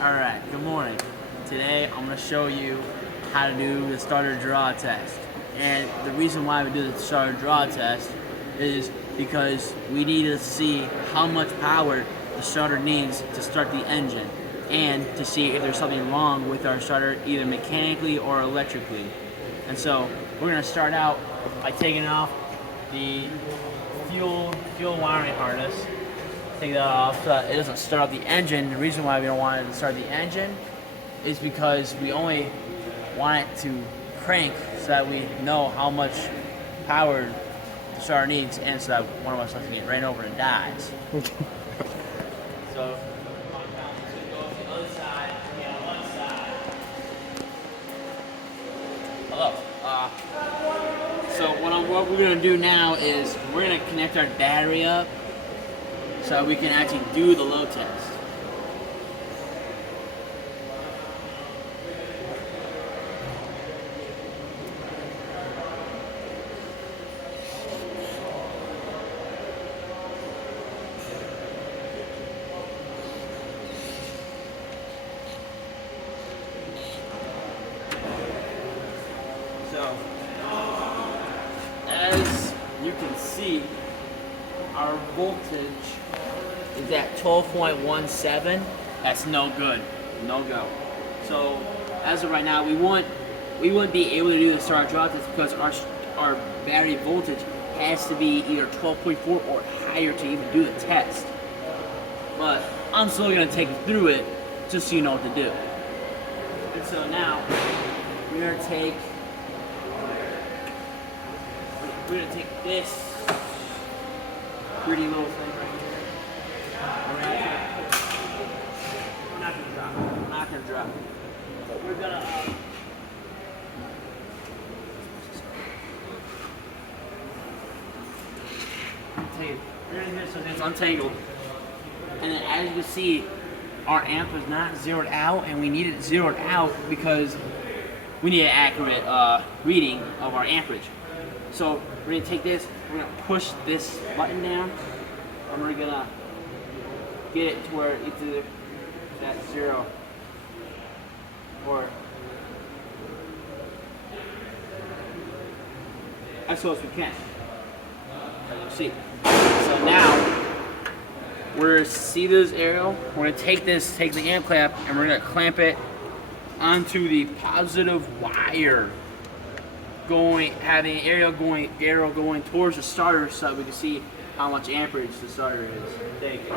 Alright, good morning. Today I'm going to show you how to do the starter draw test. And the reason why we do the starter draw test is because we need to see how much power the starter needs to start the engine and to see if there's something wrong with our starter either mechanically or electrically. And so we're going to start out by taking off the fuel wiring harness. Take that off so that it doesn't start up the engine. The reason why we don't want it to start the engine is because we only want it to crank so that we know how much power the starter needs and so that one of us doesn't get ran over and dies. So hello. So what we're gonna do now is we're gonna connect our battery up so we can actually do the load test. So, as you can see, our voltage is at 12.17. That's no good, no go. So as of right now, we wouldn't be able to do the starter draw test because our battery voltage has to be either 12.4 or higher to even do the test. But I'm still gonna take you through it just so you know what to do. And so now we're gonna take this pretty little thing right here. We're not gonna drop it. We're not gonna drop it. But we're gonna take it. We're gonna do so it's untangled. And then as you can see, our amp is not zeroed out, and we need it zeroed out because we need an accurate reading of our amperage. So we're gonna take this, we're gonna push this button down, and we're gonna get it to where it's either at 0 or as close as we can. As you see. So now we're gonna see this arrow. We're gonna take the amp clamp, and we're gonna clamp it onto the positive wire. Having arrow going towards the starter so that we can see how much amperage the starter is taking.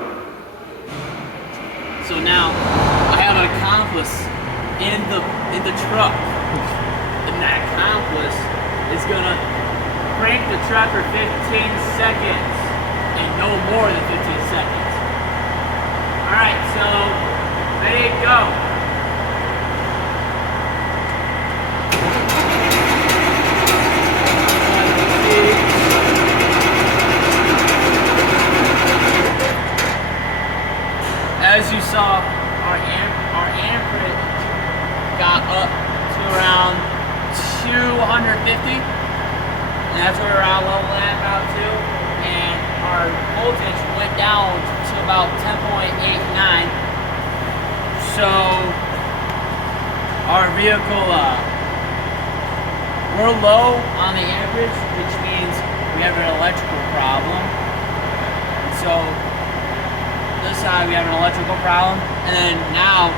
So now I have an accomplice in the truck, and that accomplice is gonna crank the truck for 15 seconds and no more than 15 seconds. All right, so ready, go. As you saw, our amperage got up to around 250, and that's where we're at level at about 2, and our voltage went down to about 10.89. So our vehicle, we're low on the amperage, which means we have an electrical problem. And so this side we have an electrical problem, and then now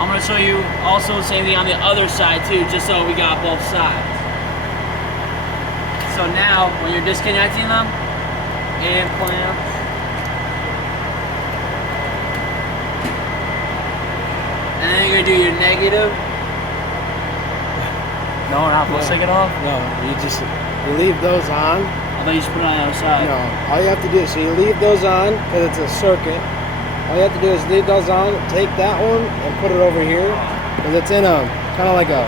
I'm going to show you also the same thing on the other side too, just so we got both sides. So now when you're disconnecting them, amp clamp, and then you're going to do your negative. No, we're not supposed to take it off? No, you leave those on. I thought you just put it on the other side. No, all you have to do is, so you leave those on because it's a circuit. All you have to do is leave those on, take that one and put it over here because it's in a kind of like a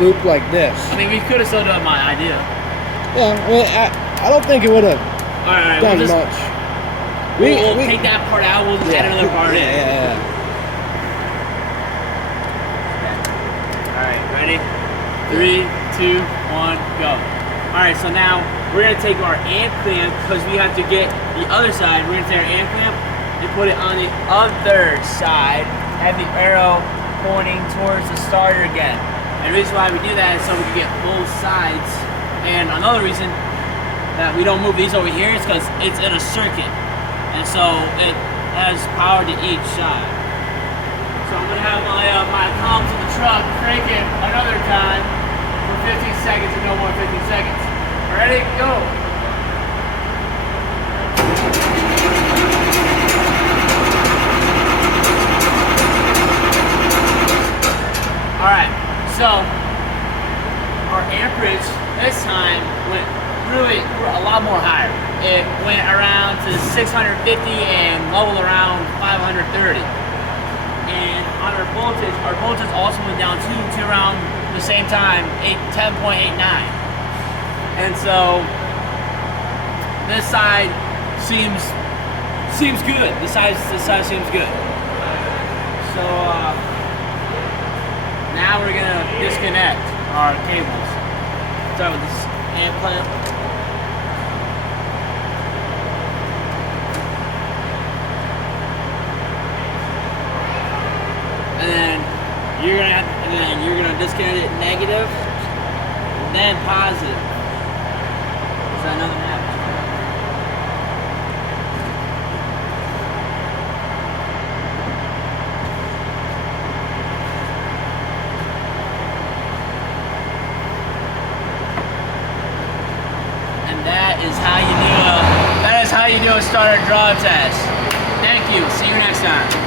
loop like this. I mean, we could have still done my idea. Yeah, I mean, I don't think it would have done much. We'll take that part out. We'll just add another part in. Yeah. All right, ready? 3, 2, 1, go. All right, so now we're gonna take our amp clamp because we have to get the other side. We're gonna take our amp clamp and put it on the other side have the arrow pointing towards the starter again. And the reason why we do that is so we can get both sides. And another reason that we don't move these over here is because it's in a circuit. And so it has power to each side. So I'm gonna have my column to the truck crank it another time for 15 seconds and no more 15 seconds. Ready? Go! Alright, so our amperage this time went really a lot more higher. It went around to 650 and leveled around 530. And on our voltage also went down to around the same time, 10.89. And so this side seems good. This side seems good. So now we're gonna disconnect our cables. Start with this amp clamp. And then you're gonna disconnect it negative, then positive. So another amp. And that is how you do a starter draw test. Thank you. See you next time.